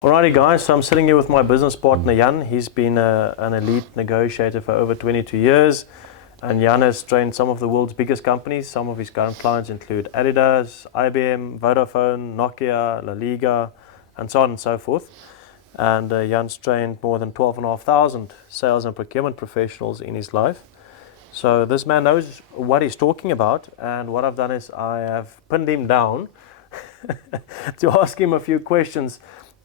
Alrighty guys, so I'm sitting here with my business partner Jan. He's been an elite negotiator for over 22 years, and Jan has trained some of the world's biggest companies. Some of his current clients include Adidas, IBM, Vodafone, Nokia, Liga, and so on and so forth. And Jan's trained more than 12,500 sales and procurement professionals in his life. So this man knows what he's talking about, and what I've done is I have pinned him down to ask him a few questions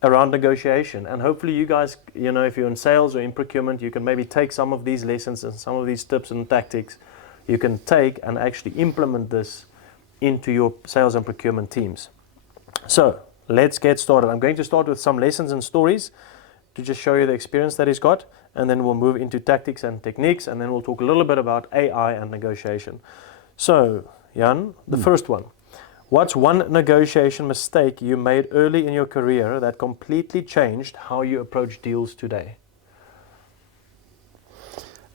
around negotiation. And hopefully you guys, if you're in sales or in procurement, you can maybe take some of these lessons and some of these tips and tactics you can take and actually implement this into your sales and procurement teams. So let's get started. I'm going to start with some lessons and stories to just show you the experience that he's got, and then we'll move into tactics and techniques, and then we'll talk a little bit about AI and negotiation. So Jan, the first one. What's one negotiation mistake you made early in your career that completely changed how you approach deals today?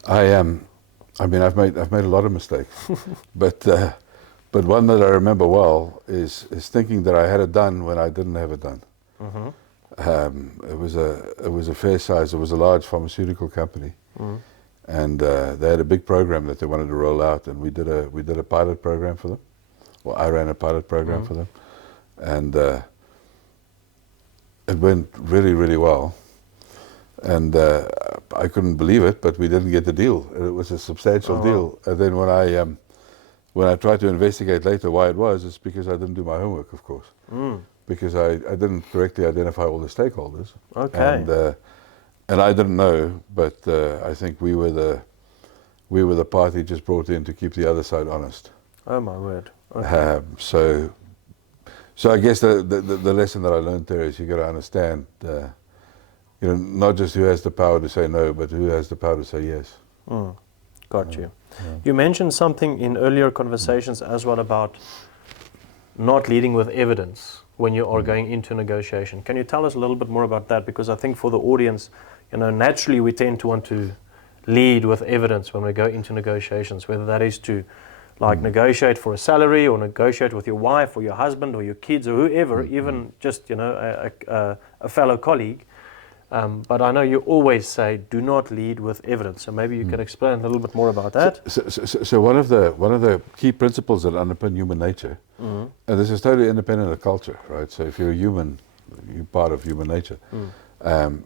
I've made a lot of mistakes, but one that I remember well is thinking that I had it done when I didn't have it done. It was a fair size. It was a large pharmaceutical company, and they had a big program that they wanted to roll out, and we did a pilot program for them. Well, I ran a pilot program for them, and it went really, really well. And I couldn't believe it, but we didn't get the deal. It was a substantial deal. And then when I tried to investigate later why it was, it's because I didn't do my homework, of course, because I didn't correctly identify all the stakeholders. Okay. And I didn't know, but I think we were the party just brought in to keep the other side honest. Oh my word. Okay. So I guess the lesson that I learned there is you got to understand, not just who has the power to say no, but who has the power to say yes. Got you. You mentioned something in earlier conversations as well about not leading with evidence when you are going into negotiation. Can you tell us a little bit more about that? Because I think for the audience, naturally we tend to want to lead with evidence when we go into negotiations, whether that is to negotiate for a salary, or negotiate with your wife or your husband or your kids or whoever, even just a fellow colleague. But I know you always say do not lead with evidence. So maybe you can explain a little bit more about that. So one of the key principles that underpin human nature, and this is totally independent of culture, right? So if you're a human, you're part of human nature,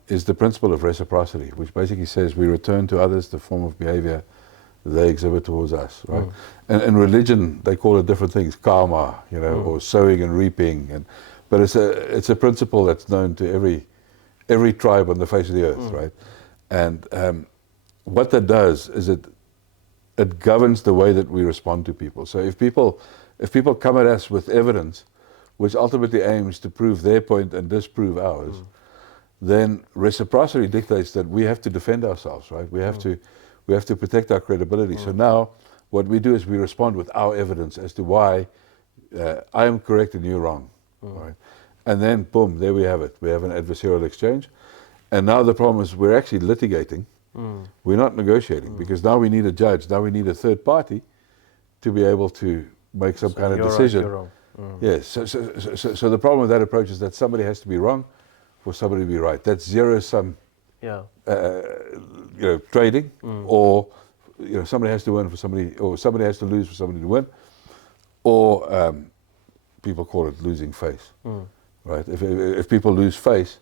is the principle of reciprocity, which basically says we return to others the form of behavior they exhibit towards us, right? And in religion, they call it different things, karma, or sowing and reaping, but it's a principle that's known to every tribe on the face of the earth, right? And what that does is it governs the way that we respond to people. So if people come at us with evidence, which ultimately aims to prove their point and disprove ours, then reciprocity dictates that we have to defend ourselves, right? We have to protect our credibility. So now what we do is we respond with our evidence as to why I am correct and you're wrong, right? And then boom, there we have it. We have an adversarial exchange. And now the problem is we're actually litigating. We're not negotiating, because now we need a judge. Now we need a third party to be able to make some kind of decision. Right, you're wrong. Yes. So the problem with that approach is that somebody has to be wrong for somebody to be right. That's zero sum. Trading, or somebody has to win for somebody, or somebody has to lose for somebody to win, or people call it losing face, right? If people lose face,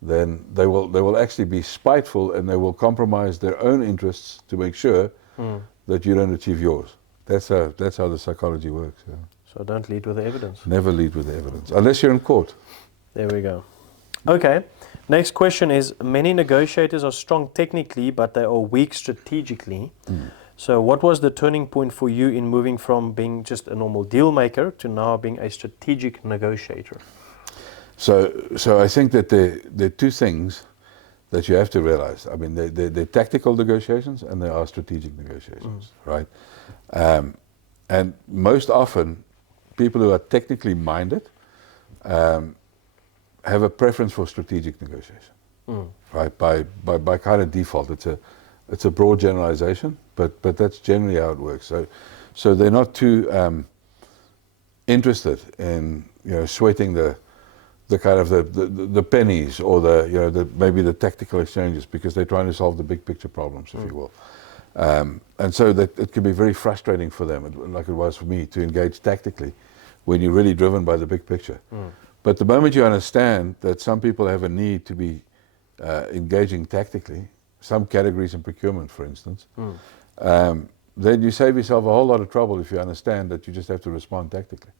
then they will actually be spiteful, and they will compromise their own interests to make sure that you don't achieve yours. That's how the psychology works. Yeah. So don't lead with evidence. Never lead with evidence, unless you're in court. There we go. Okay, next question is, many negotiators are strong technically, but they are weak strategically. So what was the turning point for you in moving from being just a normal deal maker to now being a strategic negotiator? So I think that there are two things that you have to realize. I mean, they're tactical negotiations and there are strategic negotiations, right? And most often, people who are technically minded have a preference for strategic negotiation, right? By kind of default, it's a broad generalization, but that's generally how it works. So they're not too interested in sweating the kind of the pennies or maybe the tactical exchanges, because they're trying to solve the big picture problems, if you will. And so that it can be very frustrating for them, like it was for me, to engage tactically when you're really driven by the big picture. But the moment you understand that some people have a need to be engaging tactically, some categories in procurement, for instance, then you save yourself a whole lot of trouble if you understand that you just have to respond tactically.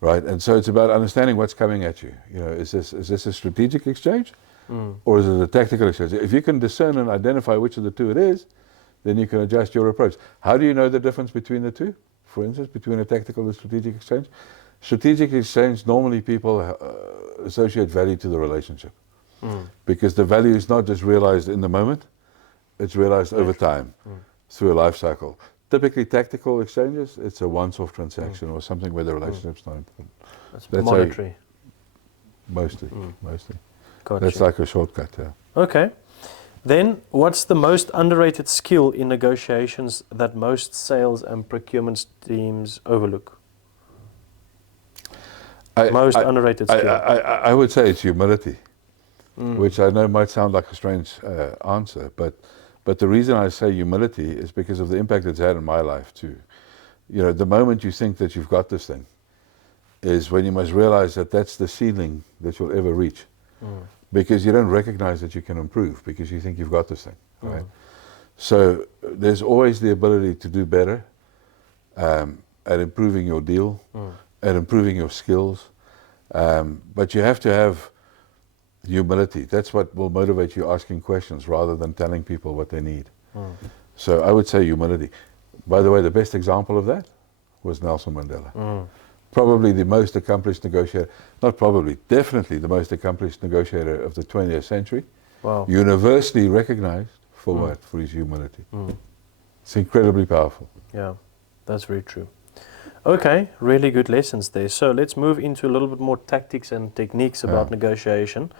Right? And so it's about understanding what's coming at you. You know, is this a strategic exchange, or is it a tactical exchange? If you can discern and identify which of the two it is, then you can adjust your approach. How do you know the difference between the two? For instance, between a tactical and strategic exchange? Strategic exchange, normally people associate value to the relationship, because the value is not just realized in the moment, it's realized over time, through a life cycle. Typically tactical exchanges, it's a once-off transaction or something where the relationship's not important. That's monetary. Mostly. Gotcha. That's like a shortcut, yeah. Okay. Then, what's the most underrated skill in negotiations that most sales and procurement teams overlook? Underrated skill. I would say it's humility, which I know might sound like a strange answer, but the reason I say humility is because of the impact it's had in my life too. You know, the moment you think that you've got this thing is when you must realize that that's the ceiling that you'll ever reach, because you don't recognize that you can improve because you think you've got this thing, right? So there's always the ability to do better at improving your deal, at improving your skills, but you have to have humility. That's what will motivate you asking questions rather than telling people what they need. So I would say humility. By the way, the best example of that was Nelson Mandela. Probably the most accomplished negotiator, not probably, definitely the most accomplished negotiator of the 20th century. Wow. Universally recognized for what? For his humility. It's incredibly powerful. Yeah, that's very true. Okay, really good lessons there. So let's move into a little bit more tactics and techniques about negotiation.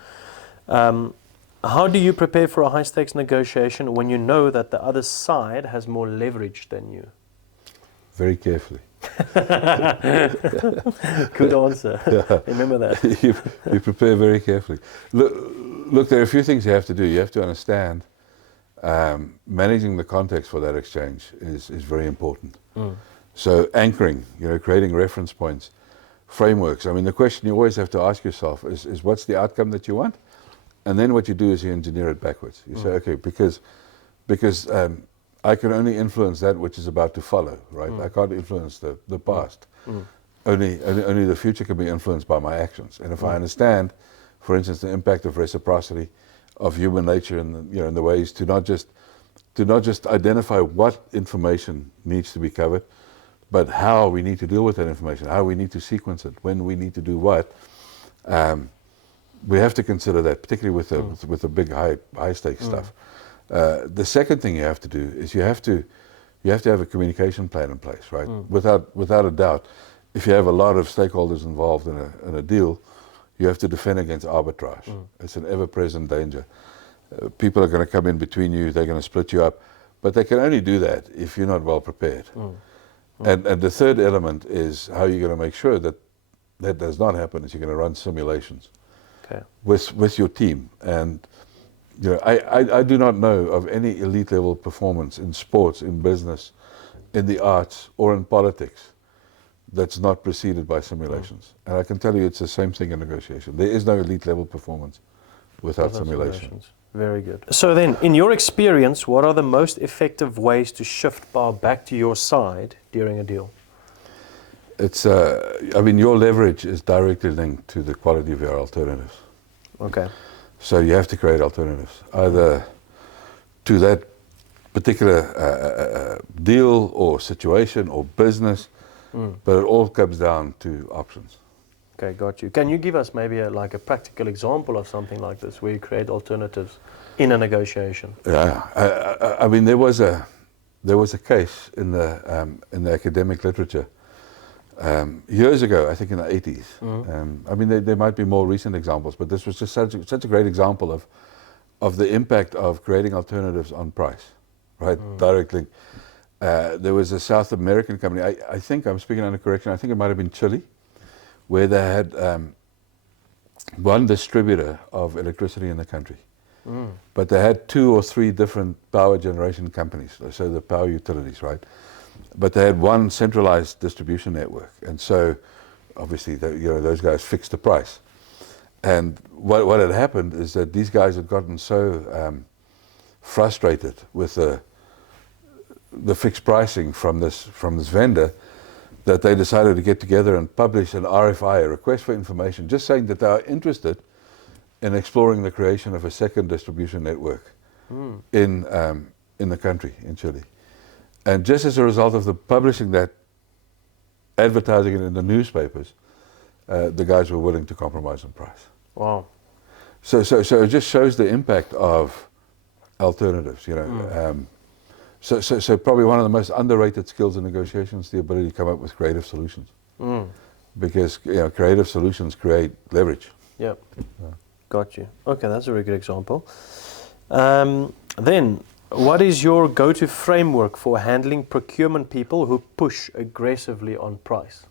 How do you prepare for a high-stakes negotiation when you know that the other side has more leverage than you? Very carefully. Good answer. Remember that. you prepare very carefully. Look, there are a few things you have to do. You have to understand managing the context for that exchange is very important. So anchoring, creating reference points, frameworks. I mean, the question you always have to ask yourself is what's the outcome that you want? And then what you do is you engineer it backwards. You say, okay, because I can only influence that which is about to follow, right? I can't influence the past. Only the future can be influenced by my actions. And if I understand, for instance, the impact of reciprocity, of human nature, and in the ways to not just identify what information needs to be covered, but how we need to deal with that information, how we need to sequence it, when we need to do what. We have to consider that, particularly with the big high stakes stuff. The second thing you have to do is you have to have a communication plan in place, right? Without a doubt, if you have a lot of stakeholders involved in a deal, you have to defend against arbitrage. It's an ever-present danger. People are going to come in between you, they're going to split you up, but they can only do that if you're not well prepared. And the third element is how you're going to make sure that that does not happen, is you're going to run simulations with your team. And I do not know of any elite level performance in sports, in business, in the arts, or in politics that's not preceded by simulations. And I can tell you it's the same thing in negotiation. There is no elite level performance without simulations. Very good. So then, in your experience, what are the most effective ways to shift power back to your side during a deal? It's, your leverage is directly linked to the quality of your alternatives. Okay. So you have to create alternatives, either to that particular deal or situation or business, but it all comes down to options. Okay, got you. Can you give us maybe a practical example of something like this, where you create alternatives in a negotiation? Yeah, there was a case in the academic literature years ago, I think in the 80s. There might be more recent examples, but this was just such a great example of the impact of creating alternatives on price, right? Directly. There was a South American company, I think I'm speaking under correction, I think it might have been Chile, where they had one distributor of electricity in the country. But they had 2 or 3 different power generation companies, so the power utilities, right? But they had one centralized distribution network, and so obviously those guys fixed the price. And what had happened is that these guys had gotten so frustrated with the fixed pricing from this vendor that they decided to get together and publish an RFI, a request for information, just saying that they are interested in exploring the creation of a second distribution network in the country, in Chile. And just as a result of the publishing that, advertising it in the newspapers, the guys were willing to compromise on price. Wow. So it just shows the impact of alternatives, you know. So probably one of the most underrated skills in negotiations, the ability to come up with creative solutions. Because creative solutions create leverage. Yep. Got you. Okay, that's a very good example. Then, what is your go-to framework for handling procurement people who push aggressively on price?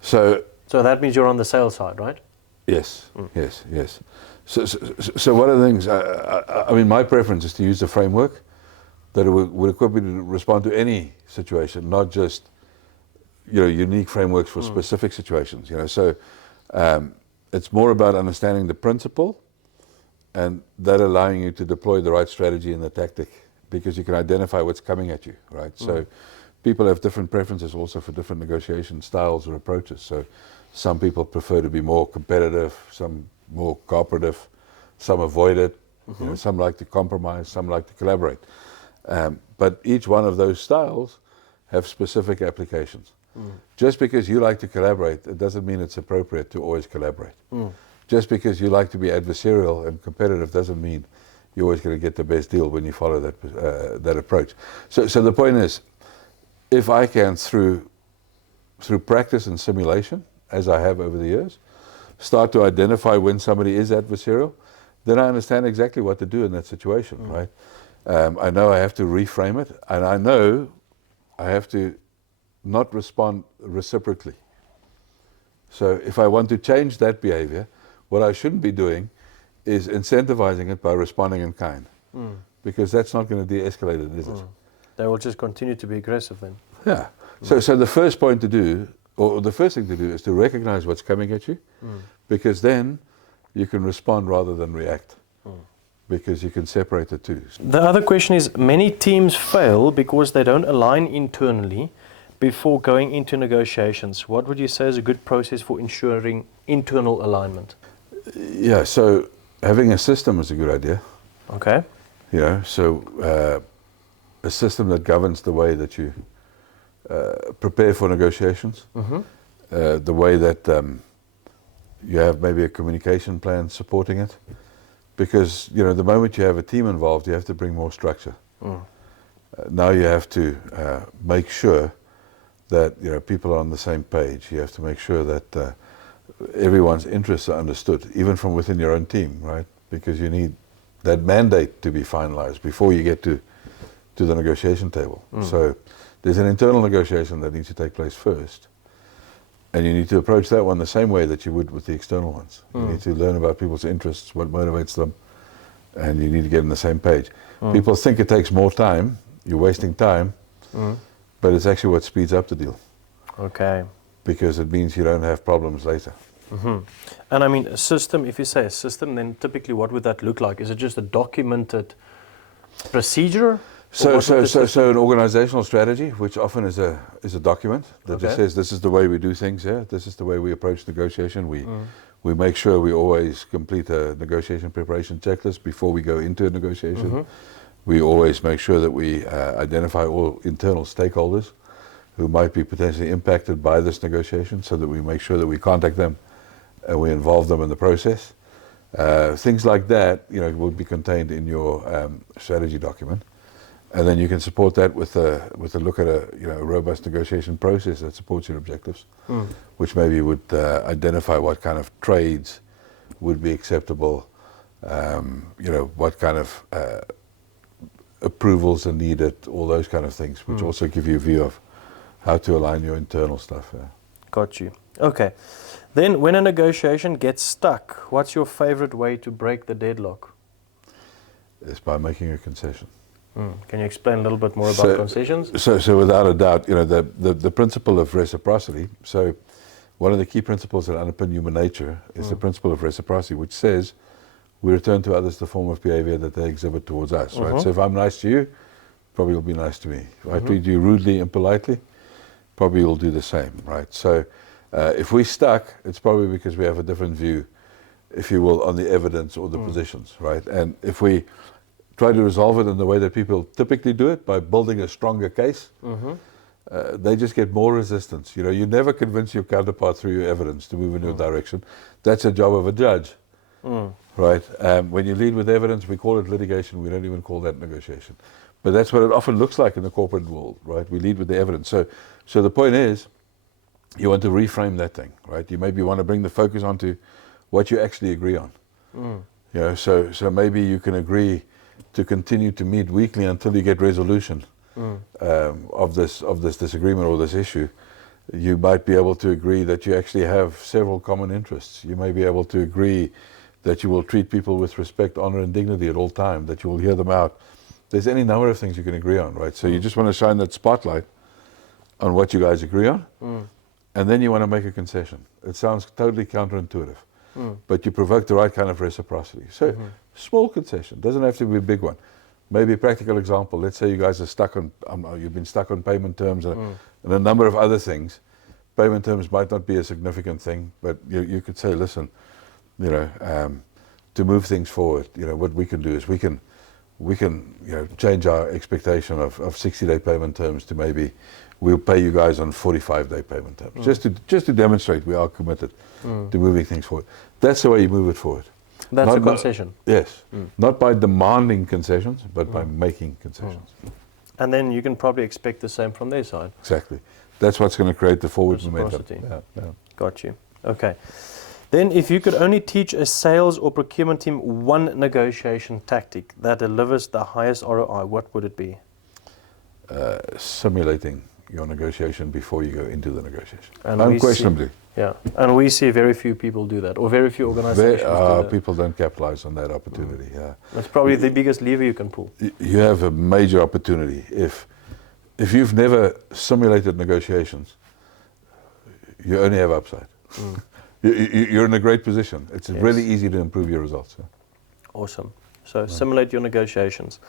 So that means you're on the sales side, right? Yes, yes. So one of the things, I mean, my preference is to use the framework that would equip me to respond to any situation, not just, unique frameworks for specific situations, So it's more about understanding the principle and that allowing you to deploy the right strategy and the tactic, because you can identify what's coming at you, right? So people have different preferences also for different negotiation styles or approaches. So some people prefer to be more competitive, some more cooperative, some avoid it, some like to compromise, some like to collaborate. But each one of those styles have specific applications. Just because you like to collaborate, it doesn't mean it's appropriate to always collaborate. Just because you like to be adversarial and competitive doesn't mean you're always going to get the best deal when you follow that approach. So the point is, if I can, through practice and simulation, as I have over the years, start to identify when somebody is adversarial, then I understand exactly what to do in that situation, right? I know I have to reframe it, and I know I have to not respond reciprocally. So if I want to change that behavior, what I shouldn't be doing is incentivizing it by responding in kind, because that's not going to de-escalate it, is it? They will just continue to be aggressive then. Yeah. So the first point to do, or the first thing to do, is to recognize what's coming at you, because then you can respond rather than react, because you can separate the two. The other question is, many teams fail because they don't align internally before going into negotiations. What would you say is a good process for ensuring internal alignment? Yeah, so having a system is a good idea. Okay. So a system that governs the way that you prepare for negotiations, the way that you have maybe a communication plan supporting it, because the moment you have a team involved, you have to bring more structure. Now you have to make sure that people are on the same page. You have to make sure that everyone's interests are understood, even from within your own team, right? Because you need that mandate to be finalized before you get to the negotiation table. So there's an internal negotiation that needs to take place first, and you need to approach that one the same way that you would with the external ones. You need to learn about people's interests, what motivates them, and you need to get on the same page. People think it takes more time, you're wasting time, but it's actually what speeds up the deal. Okay. Because it means you don't have problems later. And I mean, a system, if you say a system, then typically what would that look like? Is it just a documented procedure? So an organizational strategy, which often is a document that just says this is the way we do things here, this is the way we approach negotiation. We make sure we always complete a negotiation preparation checklist before we go into a negotiation. We always make sure that we identify all internal stakeholders who might be potentially impacted by this negotiation, so that we make sure that we contact them and we involve them in the process. Things like that, would be contained in your strategy document, and then you can support that with a look at a robust negotiation process that supports your objectives, which maybe would identify what kind of trades would be acceptable, what kind of approvals are needed, all those kind of things, which also give you a view of how to align your internal stuff. Got you. Okay. Then when a negotiation gets stuck, what's your favorite way to break the deadlock? It's by making a concession. Can you explain a little bit more about concessions? So without a doubt, the principle of reciprocity. So one of the key principles that underpin human nature is the principle of reciprocity, which says we return to others the form of behavior that they exhibit towards us. Right. So if I'm nice to you, probably you'll be nice to me. If I treat you rudely and politely, probably you'll do the same. Right. So if we're stuck, it's probably because we have a different view, if you will, on the evidence or the positions. Right. And if we try to resolve it in the way that people typically do it, by building a stronger case, they just get more resistance. You never convince your counterpart through your evidence to move in your direction. That's a job of a judge, right? When you lead with evidence, we call it litigation. We don't even call that negotiation. But that's what it often looks like in the corporate world, right? We lead with the evidence. So the point is, you want to reframe that thing, right? You maybe want to bring the focus onto what you actually agree on. So maybe you can agree to continue to meet weekly until you get resolution of this disagreement or this issue. You might be able to agree that you actually have several common interests. You may be able to agree that you will treat people with respect, honor, and dignity at all times, that you will hear them out. There's any number of things you can agree on, right? So you just want to shine that spotlight on what you guys agree on, and then you want to make a concession. It sounds totally counterintuitive, but you provoke the right kind of reciprocity. So small concession, doesn't have to be a big one. Maybe a practical example, let's say you guys are stuck on, you've been stuck on payment terms and a number of other things. Payment terms might not be a significant thing, but you could say, listen, to move things forward, what we can do is we can change our expectation of 60-day payment terms to maybe we'll pay you guys on 45-day payment terms, just to demonstrate we are committed to moving things forward. That's the way you move it forward. That's a concession. Yes. Not by demanding concessions, but by making concessions. And then you can probably expect the same from their side. Exactly. That's what's going to create the forward momentum. Yeah. Got you. Okay. Then if you could only teach a sales or procurement team one negotiation tactic that delivers the highest ROI, what would it be? Simulating your negotiation before you go into the negotiation. And unquestionably. And we see very few people do that, or very few organizations do that. People don't capitalize on that opportunity. That's probably the biggest lever you can pull. You have a major opportunity. If you've never simulated negotiations, you only have upside. You're in a great position. It's really easy to improve your results. Awesome. So simulate your negotiations.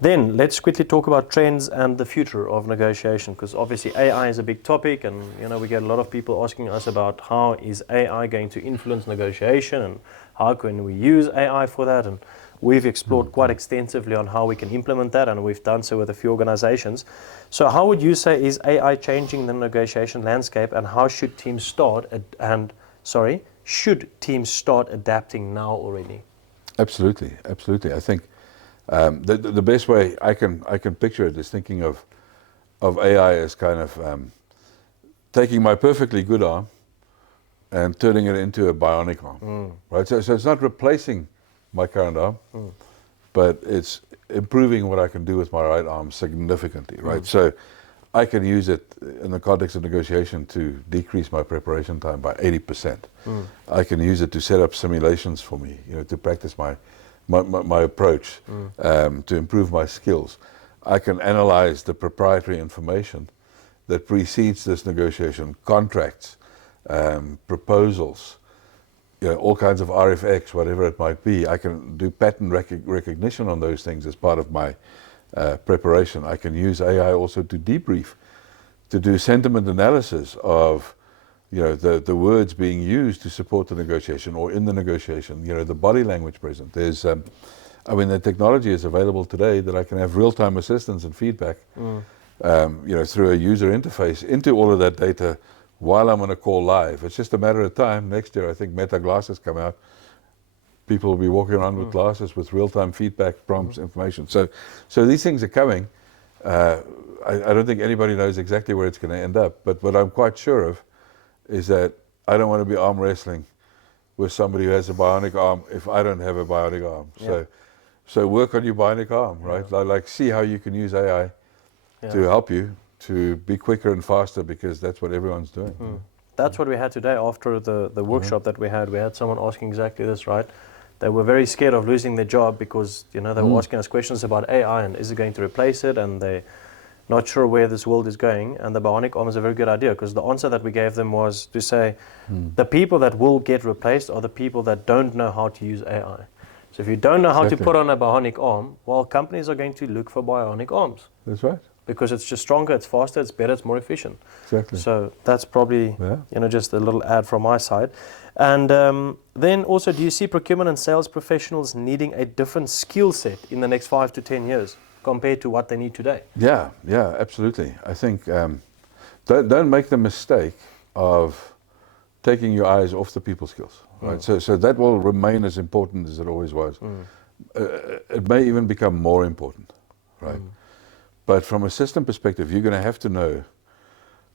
Then let's quickly talk about trends and the future of negotiation, because obviously AI is a big topic, and we get a lot of people asking us about how is AI going to influence negotiation and how can we use AI for that, and we've explored quite extensively on how we can implement that, and we've done so with a few organizations. So how would you say is AI changing the negotiation landscape, and how should teams start adapting now already? Absolutely. I think the best way I can picture it is thinking of AI as kind of taking my perfectly good arm and turning it into a bionic arm, right? So it's not replacing my current arm, but it's improving what I can do with my right arm significantly, right? So I can use it in the context of negotiation to decrease my preparation time by 80%. I can use it to set up simulations for me, to practice my approach, to improve my skills. I can analyze the proprietary information that precedes this negotiation, contracts, proposals, all kinds of RFX, whatever it might be. I can do pattern recognition on those things as part of my preparation. I can use AI also to debrief, to do sentiment analysis of the words being used to support the negotiation or in the negotiation, the body language present. There's, the technology is available today that I can have real-time assistance and feedback, through a user interface into all of that data while I'm on a call live. It's just a matter of time. Next year, I think Meta glasses come out. People will be walking around with glasses with real-time feedback, prompts, information. So these things are coming. I don't think anybody knows exactly where it's going to end up, but what I'm quite sure of is that I don't want to be arm wrestling with somebody who has a bionic arm if I don't have a bionic arm. So work on your bionic arm, right? Like see how you can use AI to help you to be quicker and faster, because that's what everyone's doing. that's what we had today after the workshop that we had. We had someone asking exactly this, right? They were very scared of losing their job because, they were asking us questions about AI and is it going to replace it, and they're not sure where this world is going. And the bionic arm is a very good idea, because the answer that we gave them was to say the people that will get replaced are the people that don't know how to use AI. So if you don't know how to put on a bionic arm, well, companies are going to look for bionic arms. That's right. Because it's just stronger, it's faster, it's better, it's more efficient. Exactly. So that's probably just a little ad from my side. And then also, do you see procurement and sales professionals needing a different skill set in the next 5 to 10 years compared to what they need today? Yeah, absolutely. I think don't make the mistake of taking your eyes off the people skills. Right. So that will remain as important as it always was. It may even become more important. Right. But from a system perspective, you're going to have to know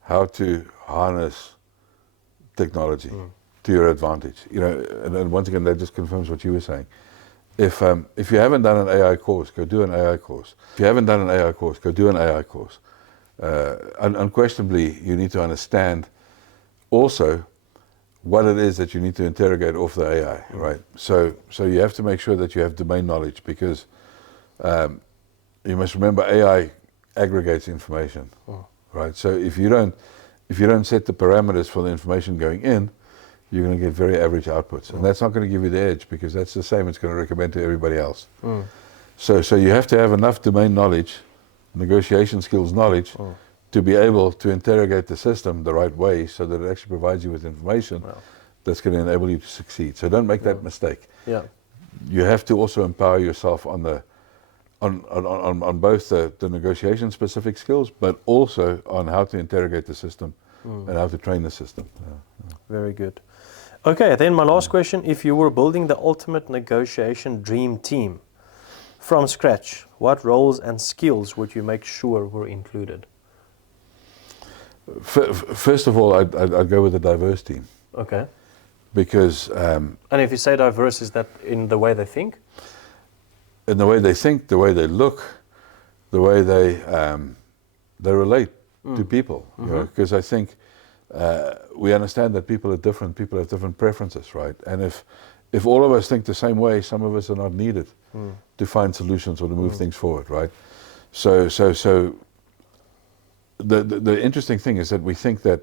how to harness technology to your advantage. And once again, that just confirms what you were saying. If you haven't done an AI course, go do an AI course. If you haven't done an AI course, go do an AI course. Unquestionably, you need to understand also what it is that you need to interrogate off the AI, right? So you have to make sure that you have domain knowledge, because you must remember AI aggregates information, right? So if you don't set the parameters for the information going in, you're going to get very average outputs, and that's not going to give you the edge, because that's the same it's going to recommend to everybody else. So you have to have enough domain knowledge, negotiation skills knowledge, to be able to interrogate the system the right way, so that it actually provides you with information that's going to enable you to succeed. So don't make that mistake. Yeah. You have to also empower yourself on both the negotiation specific skills, but also on how to interrogate the system and how to train the system. Very good. Okay, then my last question: if you were building the ultimate negotiation dream team from scratch, what roles and skills would you make sure were included? First of all, I'd go with a diverse team. Okay. Because and if you say diverse, is that in the way they think? In the way they think, the way they look, the way they relate to people. Because I think we understand that people are different. People have different preferences, right? And if all of us think the same way, some of us are not needed to find solutions or to move things forward, right? So the interesting thing is that we think that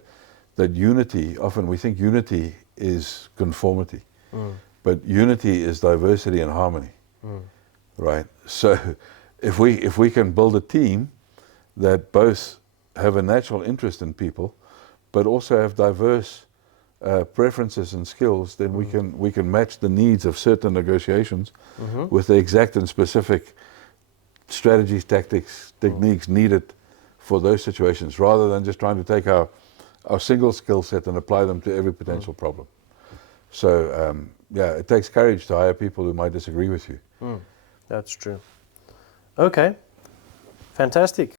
unity, often we think unity is conformity, but unity is diversity and harmony, right? So if we can build a team that both have a natural interest in people, but also have diverse preferences and skills, then we can match the needs of certain negotiations with the exact and specific strategies, tactics, techniques needed for those situations, rather than just trying to take our single skill set and apply them to every potential problem. So it takes courage to hire people who might disagree with you. That's true. Okay, fantastic.